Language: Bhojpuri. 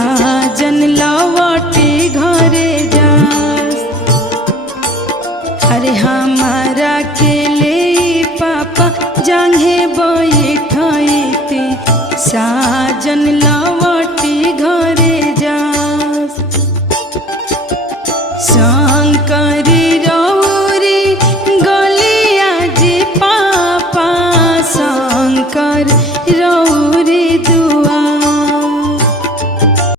साजन लौटे घरे जास। अरे हमारा के ले पापा जांघे बैठते साजन लौ